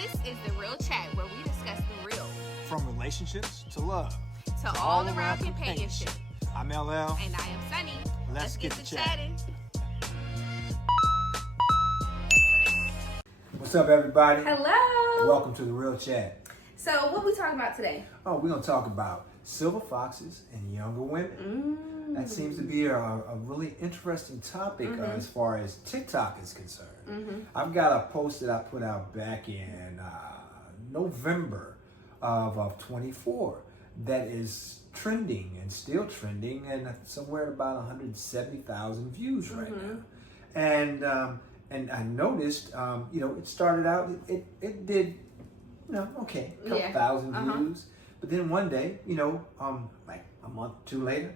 This is The Real Chat, where we discuss the real. From relationships to love. To all around companionship. I'm LL. And I am Sunny. Let's get to chatting. What's up, everybody? Hello. Welcome to The Real Chat. So, what we talking about today? Oh, we're going to talk about silver foxes and younger women. That seems to be a really interesting topic as far as TikTok is concerned. I've got a post that I put out back in November of 24 that is trending and still trending, and somewhere at about 170,000 views right now. And I noticed, it started out, it did, okay, a couple thousand views. But then one day, like a month or two later,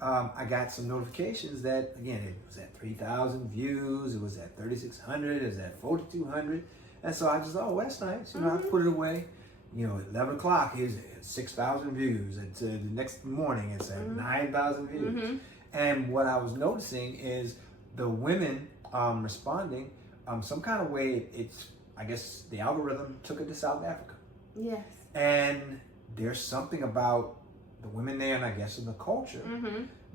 I got some notifications that, again, it was at 3,000 views, it was at 3,600, it was at 4,200. And so I just thought, oh, that's nice. I put it away. At 11 o'clock, it's at 6,000 views. And the next morning, it's at 9,000 views. And what I was noticing is the women responding, some kind of way, I guess the algorithm took it to South Africa. Yes. And there's something about the women there, and I guess in the culture,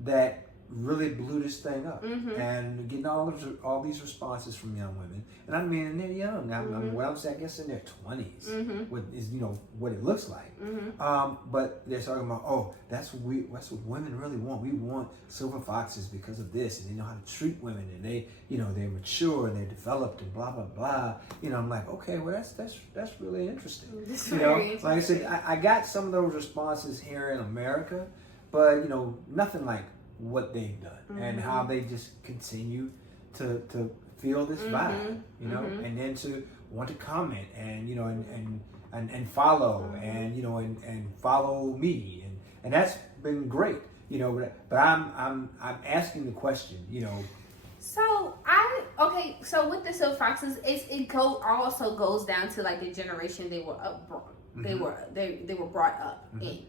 that really blew this thing up. And getting all these responses from young women, and I mean, and they're young. I'm saying, I guess in their 20s, what is what it looks like. But they're talking about, oh, that's what women really want. We want silver foxes because of this, and they know how to treat women, and they're mature and they're developed and blah blah blah. I'm like, okay, well that's really interesting. Like I said, I got some of those responses here in America, but nothing like what they've done and how they just continue to feel this vibe, and then to want to comment and and follow and follow me and that's been great, but I'm asking the question, So with the silver foxes, also goes down to like the generation they were they were brought up in.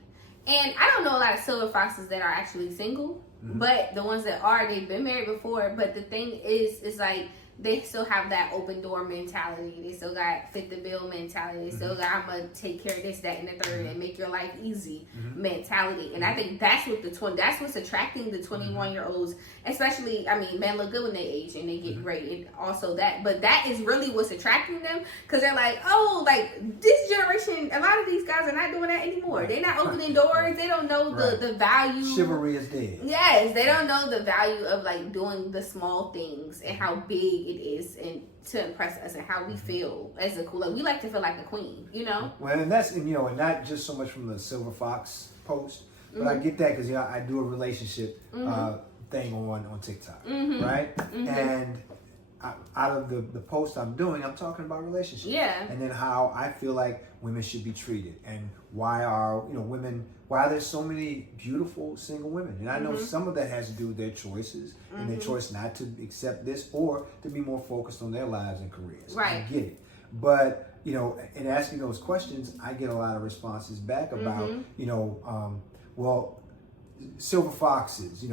And I don't know a lot of silver foxes that are actually single, but the ones that are, they've been married before. But the thing is like they still have that open door mentality. They still got fit the bill mentality. They still got, I'm gonna take care of this, that, and the third, and make your life easy mentality. And I think that's what that's what's attracting the 21-year-olds. Especially, I mean, men look good when they age and they get great, and also that. But that is really what's attracting them, because they're like, oh, like this generation, a lot of these guys are not doing that anymore. They're not opening doors. They don't know the value. Chivalry is dead. Yes, they don't know the value of like doing the small things and how big it is, and to impress us, and how we feel as a cool. Like, we like to feel like a queen, Well, and that's and not just so much from the silver fox post, but I get that because I do a relationship thing on TikTok, right? And out of the post I'm doing, I'm talking about relationships, and then how I feel like women should be treated, and why are women, why there's so many beautiful single women. And I know some of that has to do with their choices and their choice not to accept this or to be more focused on their lives and careers. I get it, but in asking those questions, I get a lot of responses back about well, silver foxes,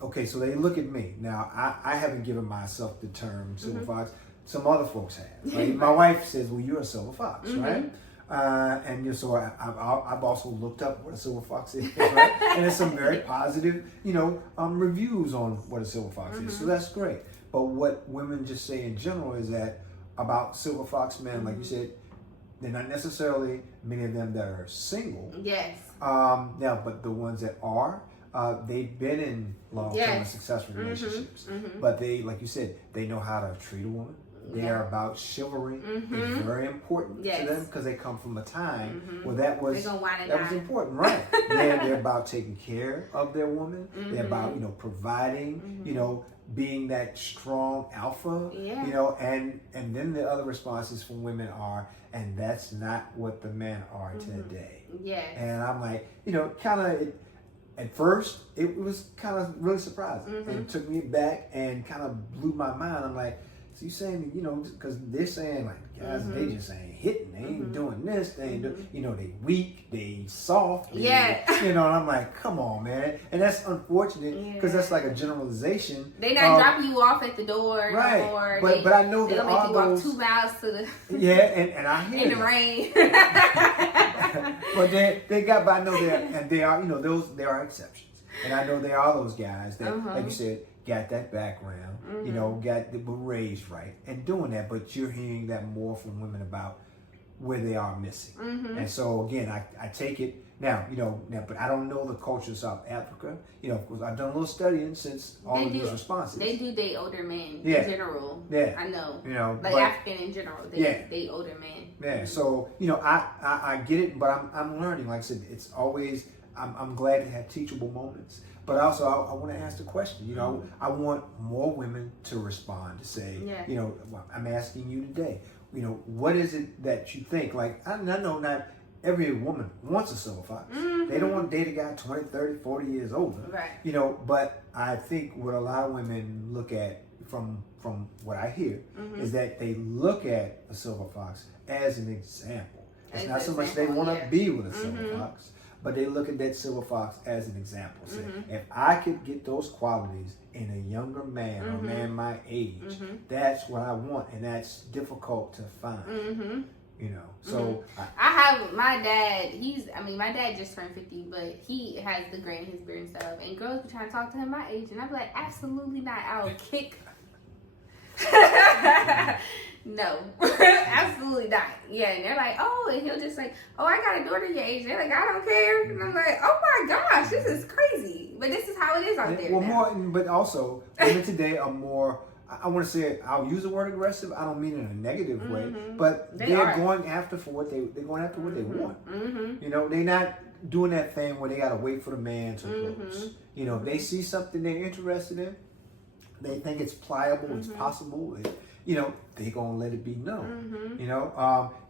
Okay, so they look at me. Now, I haven't given myself the term silver fox. Some other folks have. Right? My wife says, well, you're a silver fox, right? And so I've also looked up what a silver fox is, right? And there's some very positive, reviews on what a silver fox is. So that's great. But what women just say in general is that about silver fox men, like you said, they're not necessarily many of them that are single. Yes. Now, but the ones that are, they've been in long-term and successful relationships, but they, like you said, they know how to treat a woman. They are about chivalry. It's very important to them because they come from a time where that was important, right? They're about taking care of their woman. They're about providing, being that strong alpha, and then the other responses from women are, and that's not what the men are today. Yes. And I'm like, kind of. At first, it was kind of really surprising. It took me back and kind of blew my mind. I'm like, So you saying, because they're saying like guys, they just ain't hitting, they ain't doing this, they ain't they weak, they soft, and I'm like, come on, man, and that's unfortunate because that's like a generalization. They not dropping you off at the door, right? No more. But I know they'll make you walk 2 miles to the and I hear in the rain. But they got, but I know they are, there are exceptions, and I know there are those guys that, like you said, got that background, were raised right and doing that, but you're hearing that more from women about where they are missing. And so again, I take it now, but I don't know the culture of South Africa. Of course, I've done a little studying since all of these responses. They do date older men in general. Yeah. I know. But, African in general, they date older men. Yeah. So, I get it, but I'm learning. Like I said, it's always, I'm glad to have teachable moments. But also, I want to ask the question. I want more women to respond, to say, I'm asking you today, what is it that you think? Like, I know not every woman wants a silver fox. They don't want to date a guy 20, 30, 40 years older. Right. But I think what a lot of women look at from what I hear is that they look at a silver fox as an example. It's not so much they want to be with a silver fox, but they look at that silver fox as an example. Say, if I could get those qualities in a younger man or a man my age, that's what I want, and that's difficult to find. So I have my dad. My dad just turned 50, but he has the gray in his beard and stuff. And girls be trying to talk to him my age, and I be like, absolutely not. I'll kick. No, absolutely not. Yeah, and they're like, oh, and he'll just like, oh, I got a daughter your age. They're like, I don't care. And I'm like, oh my gosh, this is crazy. But this is how it is out there. Well, but also women today are more. I want to say, I'll use the word aggressive. I don't mean it in a negative way, but they're going after what they want. They're not doing that thing where they gotta wait for the man to close. They see something they're interested in, they think it's pliable, it's possible. They gonna let it be known.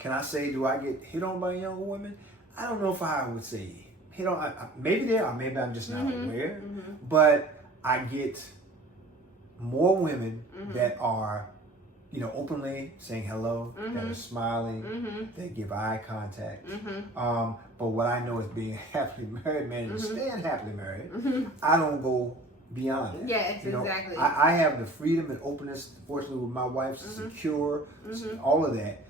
Can I say, do I get hit on by younger women? I don't know if I would say hit on. Maybe there are. Maybe I'm just not aware. But I get more women that are, openly saying hello, that are smiling, that give eye contact. But what I know is being happily married, man, and staying happily married, I don't go beyond that. Yes, exactly. I have the freedom and openness, fortunately, with my wife, secure, all of that.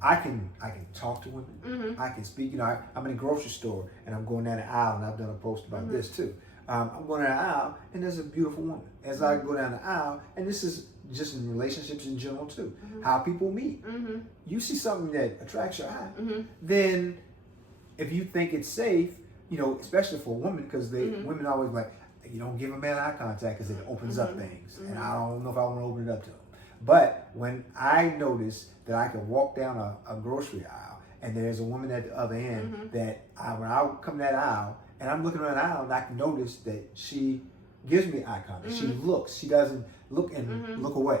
I can talk to women. I can speak. I'm in a grocery store and I'm going down the aisle, and I've done a post about this too. I'm going down the aisle, and there's a beautiful woman. As I go down the aisle, and this is just in relationships in general too, how people meet. You see something that attracts your eye, then if you think it's safe, especially for a woman, because women always like, you don't give a man eye contact because it opens up things, and I don't know if I want to open it up to him. But when I notice that I can walk down a grocery aisle, and there's a woman at the other end that when I come that aisle, and I'm looking around the aisle, and I can notice that she gives me eye contact. She looks. She doesn't look and look away.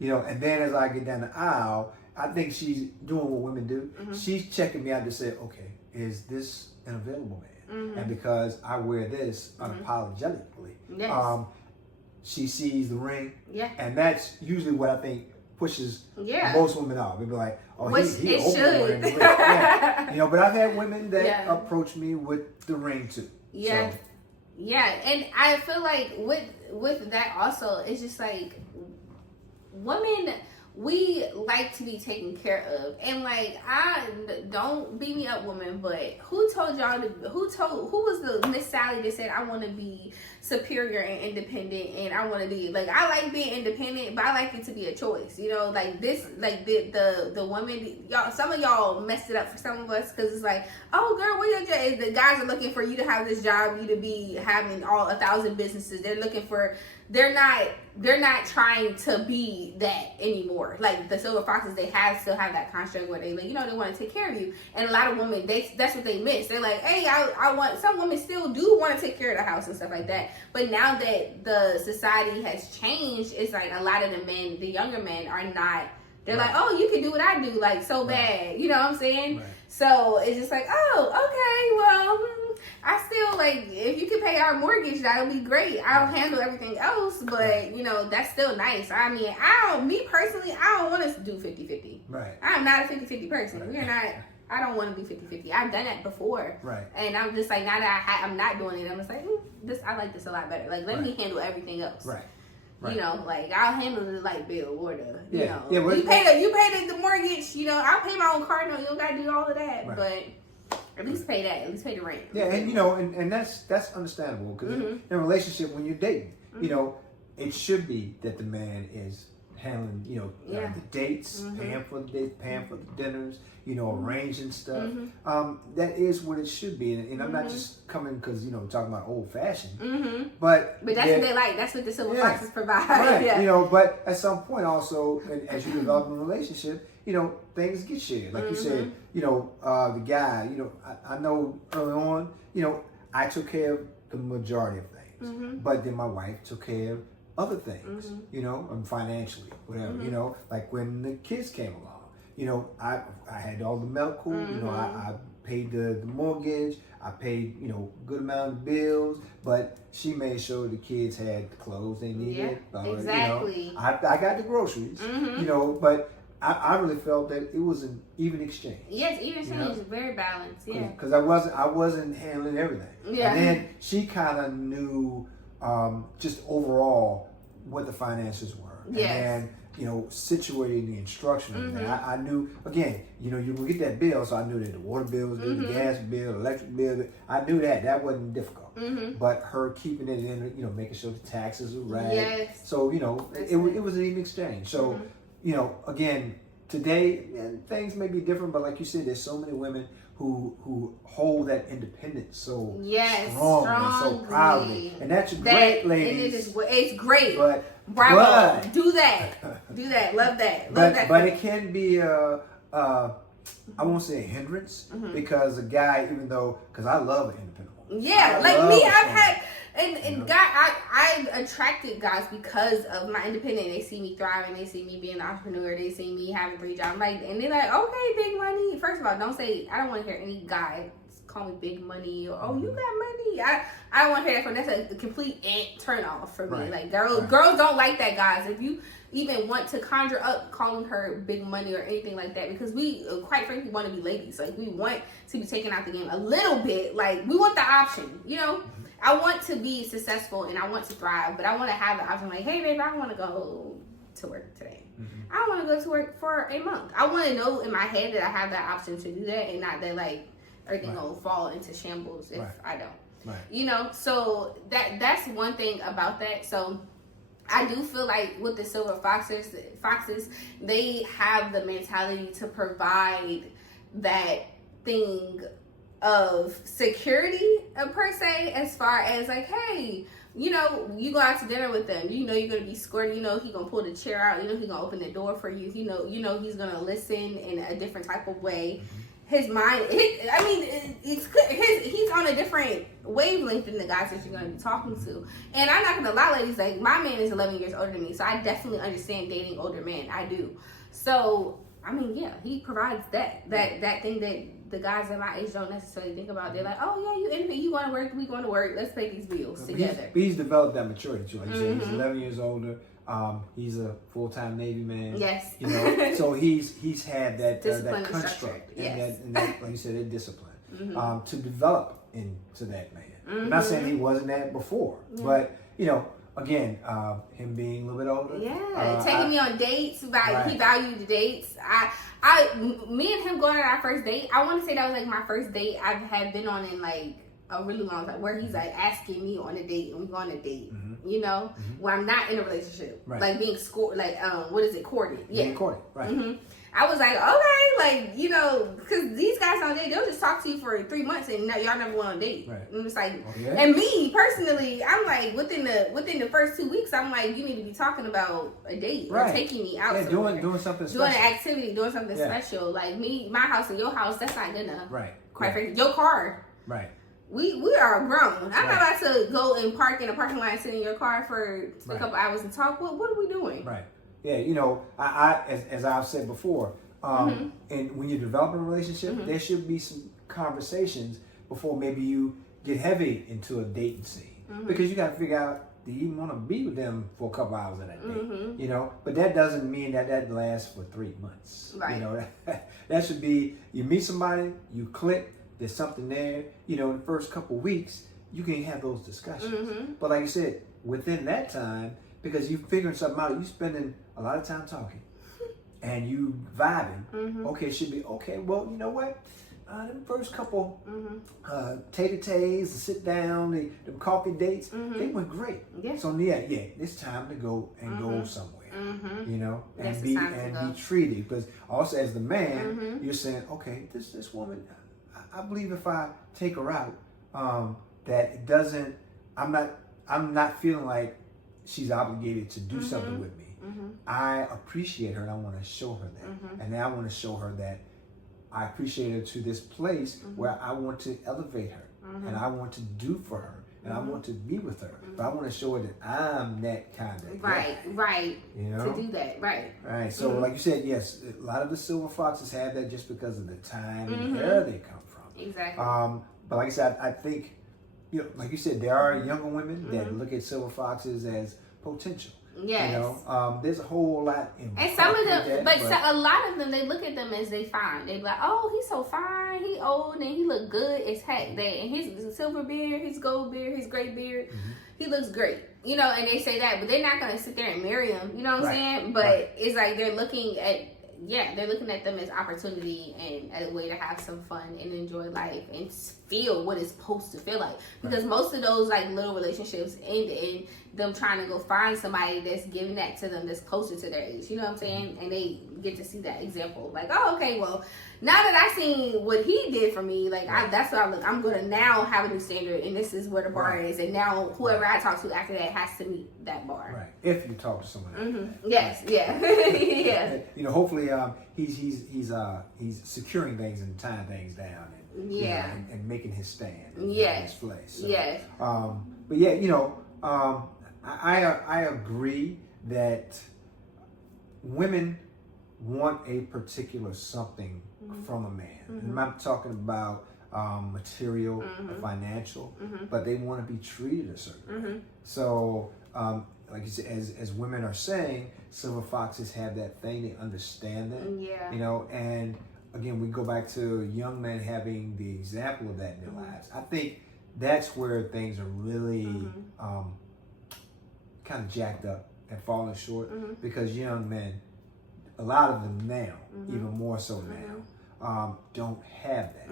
And then as I get down the aisle, I think she's doing what women do. She's checking me out to say, okay, is this an available man? And because I wear this unapologetically, she sees the ring. And that's usually what I think pushes most women off. They'll be like, oh, he open the ring. But I've had women that approach me with the ring too. Yeah. So. Yeah, and I feel like with that also, it's just like women, we like to be taken care of, and like, I don't beat me up, woman, but who told y'all who was the Miss Sally that said I want to be superior and independent, and I want to be like, I like being independent, but I like it to be a choice, like this, like the women, y'all, some of y'all messed it up for some of us, because it's like, oh girl, where your job? The guys are looking for you to have this job, you to be having 1,000 businesses. They're looking for, they're not trying to be that anymore. Like the silver foxes, they still have that construct where they, like, they want to take care of you. And a lot of women, that's what they miss. They're like, hey, I want, some women still do want to take care of the house and stuff like that. But now that the society has changed, it's like a lot of the men, the younger men, are not. They're like, oh, you can do what I do, like, so bad. You know what I'm saying? So it's just like, oh, okay, well, I still like if you can pay our mortgage, that'll be great. I'll handle everything else, but you know, that's still nice. I mean, me personally, I don't want us to do 50-50. Right. I'm not a 50-50 person. Right. We're not. I don't want to be 50-50. I've done that before. Right. And I'm just like, now that I'm not doing it, I'm just like, I like this a lot better. Like, let me handle everything else. Right. Right. You know, like I'll handle the light bill or the, you know, yeah, you pay the mortgage. You know, I'll pay my own car note. You don't gotta do all of that, but at least pay that. At least pay the rent. Yeah, and you know, and that's understandable because in a relationship when you're dating, you know, it should be that the man is handling, you know, the dates, paying for the dates, paying for the dinners, you know, arranging stuff. That is what it should be, and I'm not just coming because, you know, talking about old fashioned, but that's what they like. That's what the silver foxes provide. Right. Yeah. You know, but at some point also, as you develop a relationship, you know, things get shared. Like you said, you know, the guy, you know, I know early on, you know, I took care of the majority of things, but then my wife took care of other things, you know, and financially, whatever, you know, like when the kids came along, you know, I had all the medical, you know, I paid the mortgage, I paid, you know, good amount of bills, but she made sure the kids had the clothes they needed. Exactly. You know, I got the groceries, you know, but I really felt that it was an even exchange. Yes, even exchange is very balanced. Yeah. Because I wasn't handling everything. Yeah. And then she kind of knew just overall what the finances were. Yes. And you know, situating the instruction and everything. I knew, again, you know, you would get that bill, so I knew that the water bill was due, the gas bill, electric bill. I knew that wasn't difficult. But her keeping it in, you know, making sure the taxes were right. Yes. So, you know, it was an even exchange. So, you know, again, today, things may be different, but like you said, there's so many women who hold that independence so strong and so proudly. And that's great, ladies. And it's great. But bravo. Do that. Love that. But it can be I won't say a hindrance because a guy, even though, because I love an independent woman. Yeah, like me, I've had, and I attracted guys because of my independent. They see me thriving, they see me being an entrepreneur, they see me having 3 jobs, like, and they're like, okay, big money. First of all, don't say, I don't want to hear any guy call me big money or, oh, you got money. I don't want to hear that from, that's a complete turn off for me. Right. Like, girls don't like that, guys. If you even want to conjure up calling her big money or anything like that, because we quite frankly want to be ladies. Like, we want to be taken out the game a little bit. Like, we want the option, you know. I want to be successful and I want to thrive, but I want to have the option, like, hey babe, I want to go to work today. I don't want to go to work for a month. I want to know in my head that I have that option to do that, and not that like everything will fall into shambles if I don't. Right. You know, so that's one thing about that. So I do feel like with the silver foxes, they have the mentality to provide that thing of security per se, as far as like, hey, you know, you go out to dinner with them, you know you're gonna be escorted, you know he gonna pull the chair out, you know he gonna open the door for you, you know he's gonna listen in a different type of way. His mind, he's on a different wavelength than the guys that you're going to be talking to. And I'm not going to lie, ladies, like, my man is 11 years older than me, so I definitely understand dating older men. I do. So, I mean, yeah, he provides that thing that the guys at my age don't necessarily think about. They're like, oh, yeah, you going to work, we going to work, let's pay these bills together. He's developed that maturity, too. Like you said, he's 11 years older. He's a full-time Navy man. Yes. You know, so he's had that construct and that, like you said, that discipline to develop into that man. I'm not saying he wasn't that before, but you know, again, him being a little bit older. Yeah, taking me on dates. He valued the dates. Me and him going on our first date. I want to say that was like my first date I've had been on in like a really long time, where he's like asking me on a date and we go on a date, you know, where I'm not in a relationship, like being scored, like courted. Yeah, being courted, right. I was like, okay, like, you know, because these guys on a date, they'll just talk to you for 3 months and y'all never went on a date. Right. And it's like, and me personally, I'm like, within the first 2 weeks, I'm like, you need to be talking about a date, or taking me out, doing something special, doing an activity, doing something special. Like me, my house and your house, that's not good enough. Right. Quite frankly, your car. Right. We are grown. I'm not about to go and park in a parking lot and sit in your car for a couple hours and talk. What are we doing? Right. Yeah, you know, I as I've said before, and when you're developing a relationship, there should be some conversations before maybe you get heavy into a dating scene because you got to figure out, do you even want to be with them for a couple hours of that day? You know, but that doesn't mean that lasts for 3 months. Right. You know, that should be, you meet somebody, you click, there's something there. You know, in the first couple weeks, you can have those discussions. But like you said, within that time, because you're figuring something out, you spending a lot of time talking and you vibing. Okay, it should be, okay, well, you know what? Them first couple tater-tays, sit down, them coffee dates, they went great. Yeah. So yeah, it's time to go and go somewhere. You know, and be treated. Because also as the man, you're saying, okay, this woman, I believe if I take her out, that it doesn't, I'm not feeling like she's obligated to do something with me. I appreciate her and I want to show her that. And then I want to show her that I appreciate her to this place where I want to elevate her and I want to do for her and I want to be with her. But I want to show her that I'm that kind of guy. Right. You know? To do that, right. So like you said, yes, a lot of the silver foxes have that just because of the time and the era they come from. Exactly. But like I said, I think, you know, like you said, there are younger women that look at silver foxes as potential. Yes. You know, there's a whole lot involved. And some of them, but a lot of them, they look at them as they fine. They be like, oh, he's so fine, he old, and he look good as heck. And his silver beard, his gold beard, his gray beard, he looks great. You know, and they say that, but they're not going to sit there and marry him. You know what I'm saying? But it's like they're looking at them as opportunity and a way to have some fun and enjoy life and feel what it's supposed to feel like. Because most of those like little relationships end in them trying to go find somebody that's giving that to them that's closer to their age. You know what I'm saying? And they get to see that example. Like, oh, okay, well, now that I seen what he did for me, like that's what I look. I'm gonna now have a new standard, and this is where the bar is. And now whoever I talk to after that has to meet that bar. Right. If you talk to someone. Yes. Yeah. Yeah. You know, hopefully, he's securing things and tying things down. And, you know, and making his stand in his place. So, but yeah, you know, I agree that women want a particular something from a man. And I'm not talking about material or financial, but they want to be treated a certain way. So, like you said, as women are saying, silver foxes have that thing. They understand that. You know, and again, we go back to young men having the example of that in their lives. I think that's where things are really kind of jacked up and falling short because young men, a lot of them now, even more so now, don't have that.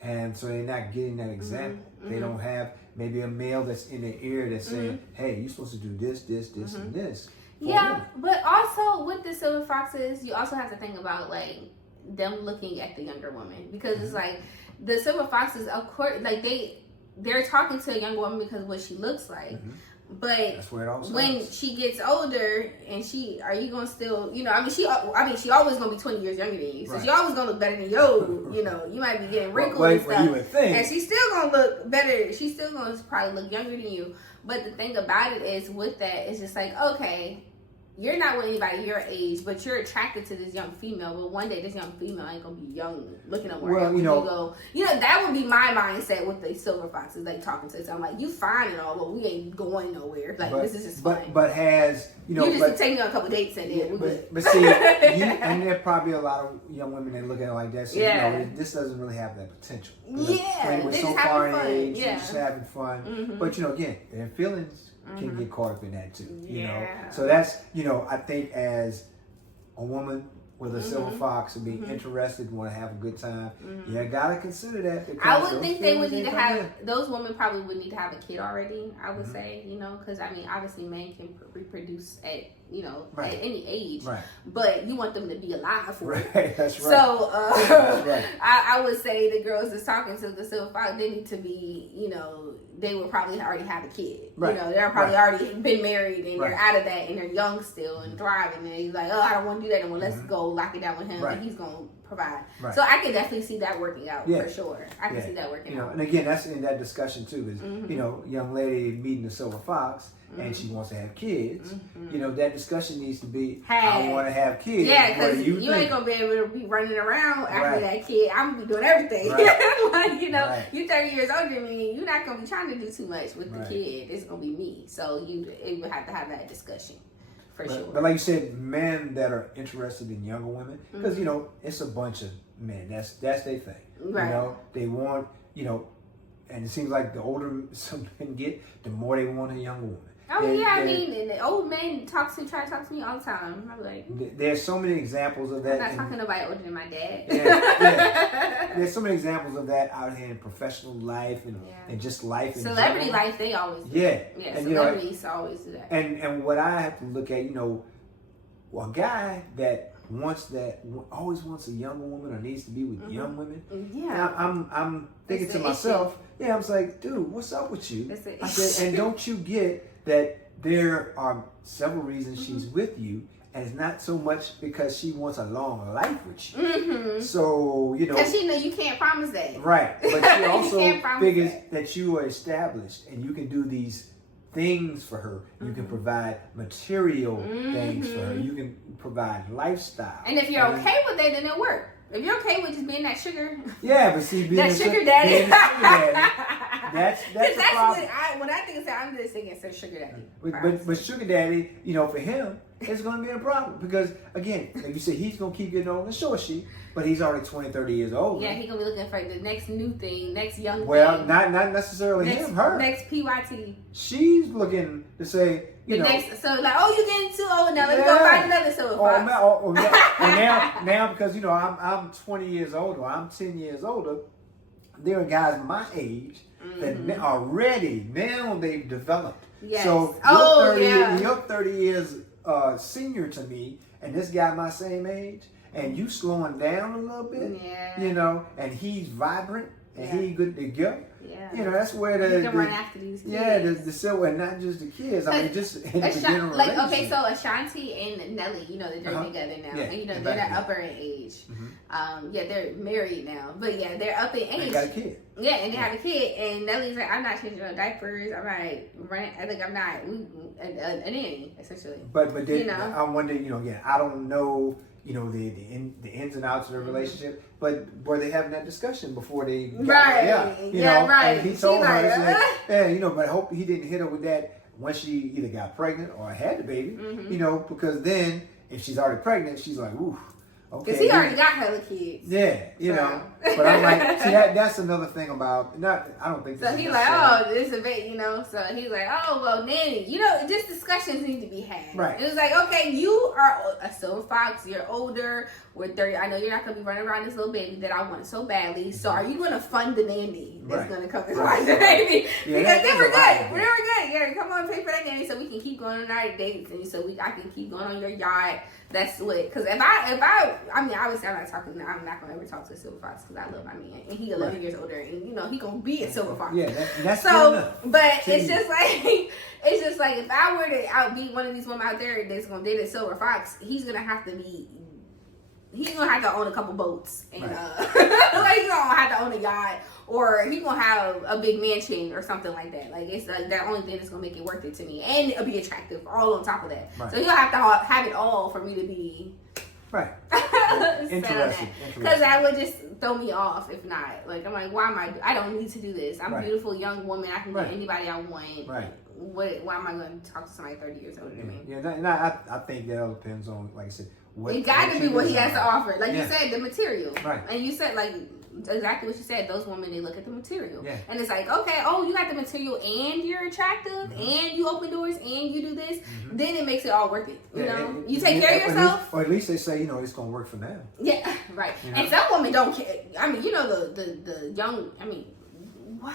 And so they're not getting that example. They don't have maybe a male that's in their ear that's saying, hey, you're supposed to do this, this, this, and this. Yeah, but also with the silver foxes, you also have to think about like them looking at the younger woman because it's like the silver foxes, of course, like they're talking to a young woman because of what she looks like. But that's where it all when she gets older, and are you gonna still, you know? She always gonna be 20 years younger than you, so she always gonna look better than you. You know, you might be getting wrinkles and stuff, you would think. and she's still gonna look better. She's still gonna probably look younger than you. But the thing about it is, with that, it's just like, okay, you're not with anybody your age, but you're attracted to this young female. But one day, this young female ain't gonna be young looking at her. Well, you know, that would be my mindset with the silver foxes, like talking to. So I'm like, you fine and all, but we ain't going nowhere. Like this is just fun. But has you just take me on a couple dates and then but see, and there are probably a lot of young women that look at it like that. So you know, this doesn't really have that potential. We're so far in age, you're just having fun. But you know, again, their feelings can get caught up in that too, you know. So that's, you know, I think as a woman with a silver fox and being interested, want to have a good time, you gotta consider that. I would think they would need to have, those women probably would need to have a kid already, I would say, you know, because I mean, obviously men can reproduce at, you know, at any age, but you want them to be alive for it. That's right. So I would say the girls that's talking to the silver fox, they need to be, you know, they would probably already have a kid. You know, they're probably already been married and they're out of that and they're young still and thriving. And he's like, oh, I don't want to do that anymore. Let's go lock it down with him and he's going to provide. So I can definitely see that working out for sure. I can see that working out. And again, that's in that discussion too. Is you know, young lady meeting the silver fox, and she wants to have kids, you know, that discussion needs to be, hey, I want to have kids. Yeah, because you ain't going to be able to be running around after that kid. I'm going to be doing everything. Right. Like, you know, you 30 years older than me, you're not going to be trying to do too much with the kid. It's going to be me. So it would have to have that discussion. But like you said, men that are interested in younger women, because, you know, it's a bunch of men. That's their thing. Right. You know, they want, you know, and it seems like the older some men get, the more they want a younger woman. Oh, I mean, and the old men try to talk to me all the time. I'm like, there's so many examples of that. I'm not talking to nobody older than my dad. There's so many examples of that out here in professional life and just life. Celebrity life, they always do. Yeah. And celebrities always do that. And what I have to look at, you know, a guy that always wants a young woman or needs to be with young women. Yeah. I'm thinking to myself, I was like, dude, what's up with you? I said, and don't you get that there are several reasons she's with you, and it's not so much because she wants a long life with you. So, you know, because she know you can't promise that, right? But she also figures that you are established and you can do these things for her. You can provide material things for her. You can provide lifestyle. And if you're okay with that, then it'll work. If you're okay with just being that sugar, but see, being that sugar daddy, that's when I think of that, I'm just thinking sugar daddy. But sugar daddy, you know, for him, it's going to be a problem because again, like you said, he's going to keep getting older. So is she, but he's already 20, 30 years old. Yeah, he's going to be looking for the next new thing, next young thing. Well, not necessarily her. Next PYT. She's looking to say, you know. So like, you getting too old now. Let me go find another silver fox. Now because, you know, I'm 20 years older. I'm 10 years older. There are guys my age that are ready. Now they've developed. Yes. So you're 30 years senior to me, and this guy my same age, and you slowing down a little bit, you know, and he's vibrant, and he good to go. Yeah. You know, that's where you can run after these kids. Yeah, the silver, and not just the kids. I mean, just in the general like, okay, so Ashanti and Nelly, you know, they're together now. Yeah, and, you know, they're upper in age. They're married now. But, they're up in age. They got a kid. Yeah, and they have a kid. And Nelly's like, I'm not changing no diapers. I'm not running. I think I'm not a nanny, essentially. But then, you know? I wonder, you know, again, I don't know, you know, the ins and outs of the relationship, but were they having that discussion before they got you know, and he told her, you know, but I hope he didn't hit her with that when she either got pregnant or had the baby, you know, because then if she's already pregnant, she's like, ooh, okay. Because he already got hella kids. Yeah, you know. But I'm like, see, that's another thing about, I don't think so he's like, this is a bit, you know. So he's like, well, nanny. You know, just discussions need to be had. Right. It was like, okay, you are a silver fox. You're older. We're 30. I know you're not going to be running around this little baby that I want so badly. So are you going to fund the nanny that's going to come and find the baby? Because they were good. We were good. Yeah, come on, pay for that nanny so we can keep going on our dates and so I can keep going on your yacht. That's what. Because if I mean, obviously I'm not going to ever talk to a silver fox because I love my man and he's 11 years older and you know he going to be a silver fox. Yeah, that's so. But it's just like if I were to outbeat one of these women out there that's going to date a silver fox, he's going to have to own a couple boats and like he's gonna have to own a yacht or he's gonna have a big mansion or something like that. Like it's like the only thing that's gonna make it worth it to me and it'll be attractive all on top of that. Right. So he'll have to have it all for me to be interesting. Because that would just throw me off if not. Like I'm like, why am I don't need to do this. I'm a beautiful young woman. I can get anybody I want. Right. Why am I going to talk to somebody 30 years older than me? Yeah, and I think that all depends on, like I said, it got to be what he has to offer. Like you said, the material. Right. And you said, like, exactly what you said. Those women, they look at the material. Yeah. And it's like, okay, you got the material and you're attractive and you open doors and you do this. Then it makes it all worth it. You know? You take care of yourself. Or at least they say, you know, it's going to work for now. Yeah, right. You know? And some women don't care. I mean, you know, the young, what?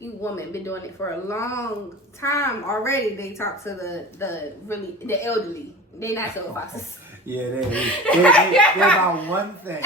You women been doing it for a long time already. They talk to the elderly. They not silver foxes. Yeah, they're about one thing.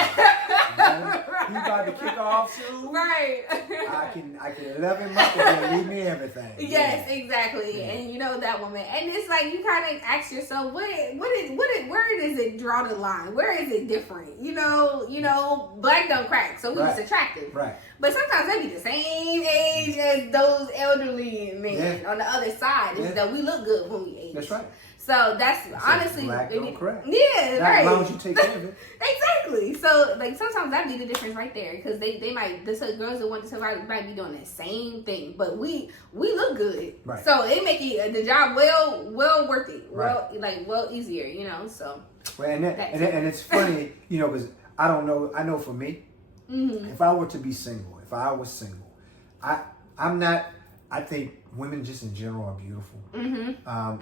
You about to kick off soon? Right. I can love him up and then leave me everything. Yes, exactly. Yeah. And you know that woman. And it's like you kind of ask yourself, where does it draw the line? Where is it different? You know, black don't crack, so we just attractive. Right. But sometimes they be the same age as those elderly men on the other side. Is that we look good when we age. That's right. So that's honestly, black don't crack. Yeah, right. As long as you take care of it. Exactly. So like sometimes that be the difference right there, because they might the girls that want to survive might be doing the same thing, but we look good, right? So it make it the job well worth it, right. well easier, you know. So well, and it's funny, you know, because I don't know. I know for me, if I were to be single, if I was single, I'm not. I think women just in general are beautiful.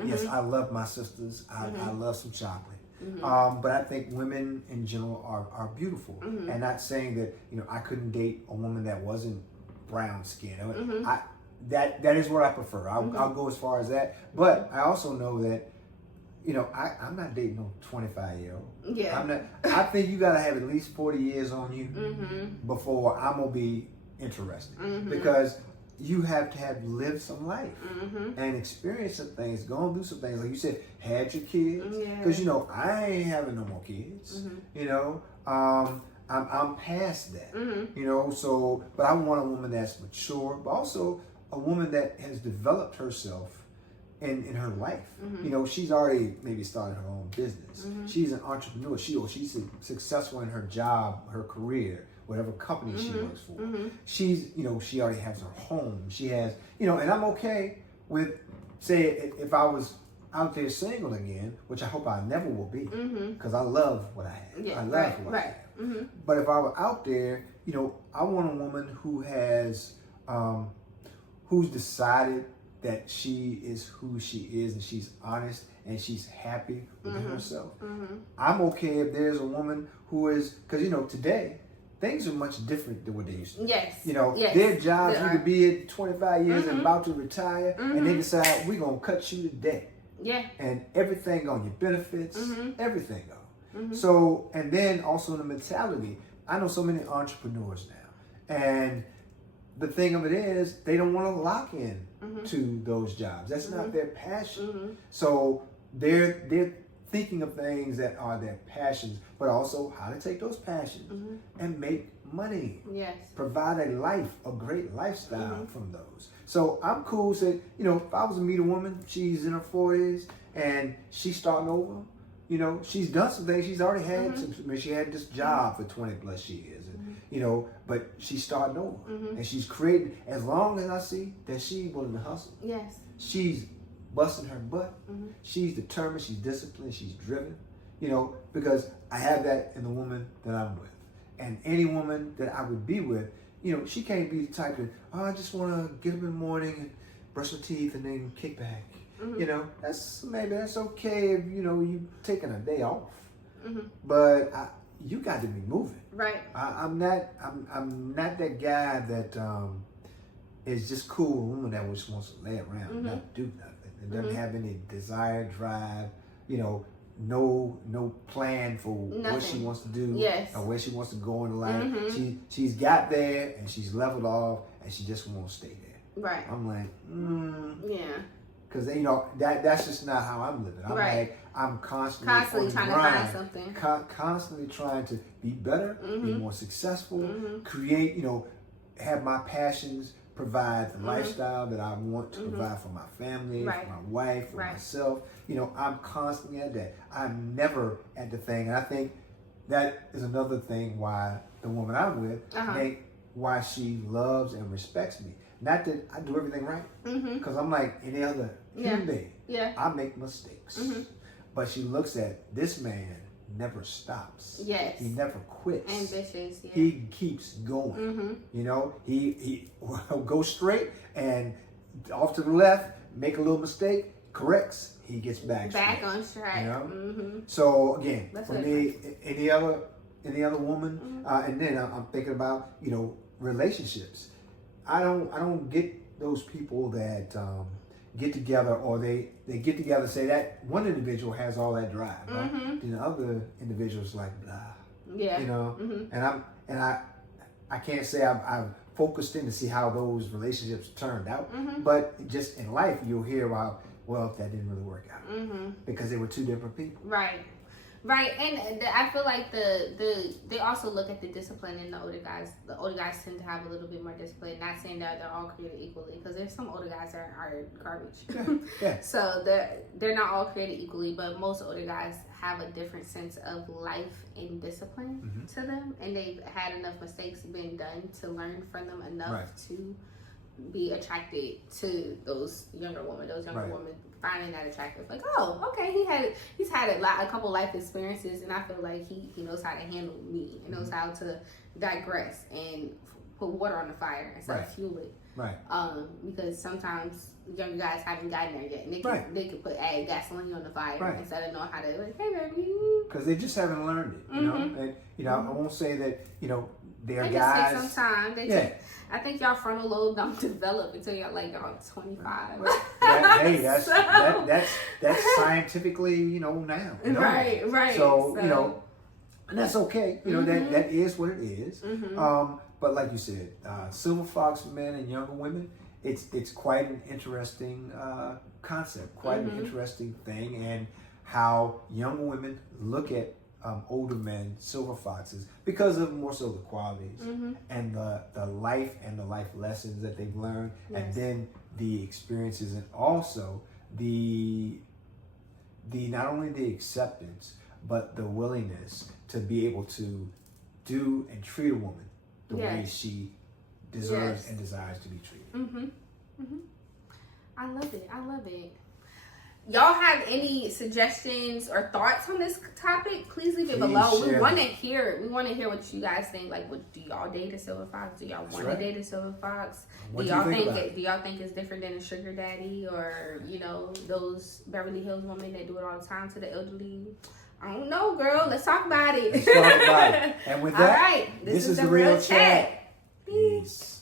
Yes, I love my sisters. I love some chocolate. But I think women in general are beautiful. And not saying that, you know, I couldn't date a woman that wasn't brown skinned. That is what I prefer. I'll go as far as that. But I also know that, you know, I'm not dating no 25-year-old. Yeah. I'm not. I think you gotta have at least 40 years on you before I'm gonna be interested. Because you have to have lived some life and experienced some things, gone through some things. Like you said, had your kids. Because, you know, I ain't having no more kids. You know, I'm past that. You know, so, but I want a woman that's mature, but also a woman that has developed herself in her life. You know, she's already maybe started her own business. She's an entrepreneur. She's successful in her job, her career, whatever company she works for. She's, you know, she already has her home. She has, you know, and I'm okay with, say, if I was out there single again, which I hope I never will be, because I love what I have. I love what I have. But if I were out there, you know, I want a woman who has, who's decided that she is who she is and she's honest and she's happy within herself. I'm okay if there's a woman who is, because, you know, today, things are much different than what they used to be. Yes. You know, their jobs, you could be at 25 years and about to retire, and they decide, we're going to cut you today. Yeah. And everything on your benefits, everything on. So, and then also the mentality. I know so many entrepreneurs now. And the thing of it is, they don't want to lock in to those jobs. That's not their passion. So they're thinking of things that are their passions, but also how to take those passions and make money. Yes. Provide a great lifestyle from those. So I'm cool. Say, you know, if I was to meet a woman, she's in her 40s and she's starting over, you know, she's done some things. She's already had she had this job for 20 plus years, and, you know, but she's starting over and she's creating, as long as I see that she's willing to hustle. Yes. She's busting her butt. She's determined, she's disciplined, she's driven, you know, because I have that in the woman that I'm with. And any woman that I would be with, you know, she can't be the type that, oh, I just want to get up in the morning and brush my teeth and then kick back. You know, that's okay if, you know, you taking a day off. But you got to be moving. Right. I'm not that guy that is just cool, a woman that just wants to lay around and not do nothing. And doesn't have any desire, drive, you know, no plan for what she wants to do or where she wants to go in life. She's got there and she's leveled off and she just won't stay there. Right. I'm like, yeah. Because, you know, that's just not how I'm living. I'm like, I'm constantly trying to find something. Constantly trying to be better, be more successful, create, you know, have my passions, provide the lifestyle that I want to provide for my family, for my wife, for myself. You know, I'm constantly at that. I'm never at the thing. And I think that is another thing why the woman I'm with, why she loves and respects me. Not that I do everything right, because I'm like any other human being. Yeah. I make mistakes. But she looks at this man never stops. Yes. He never quits. Ambitious. Yeah. He keeps going. You know, he will go straight and off to the left, make a little mistake, corrects, he gets back on track. You know? So again, that's for me, any other woman, and then I'm thinking about, you know, relationships. I don't get those people that get together, or they get together, say that one individual has all that drive, right? Then the other individual's like blah, yeah, you know. And I can't say I've focused in to see how those relationships turned out, but just in life you'll hear about, well, that didn't really work out because they were two different people. Right. And I feel like they also look at the discipline in the older guys. The older guys tend to have a little bit more discipline. Not saying that they're all created equally, because there's some older guys that are garbage. Yeah. So they're not all created equally, but most older guys have a different sense of life and discipline to them, and they've had enough mistakes been done to learn from them enough to be attracted to those younger women. Those younger women finding that attractive, like, oh, okay, he's had a couple life experiences, and I feel like he knows how to handle me. He knows how to digress and put water on the fire instead of fuel it. Right. Because sometimes younger guys haven't gotten there yet, and they can add gasoline on the fire instead of knowing how to, like, hey baby. Because they just haven't learned it, you know. And I won't say that they're they guys. Just take some time. I think y'all frontal lobe don't develop until y'all 25. That's scientifically now. Right. So and that's okay. That is what it is. But like you said, silver fox men and younger women, it's quite an interesting concept, quite an interesting thing, and how young women look at older men, silver foxes, because of more so the qualities and the life lessons that they've learned, and then the experiences, and also the not only the acceptance but the willingness to be able to do and treat a woman the way she deserves and desires to be treated. I love it. Y'all have any suggestions or thoughts on this topic? Please leave it below. We want to hear what you guys think. Like, do y'all date a silver fox? Do y'all want to date a silver fox? Do y'all think it's different than a sugar daddy, or those Beverly Hills women that do it all the time to the elderly? I don't know, girl. Let's talk about it. And with that, all right, this is the Real Chat. Peace.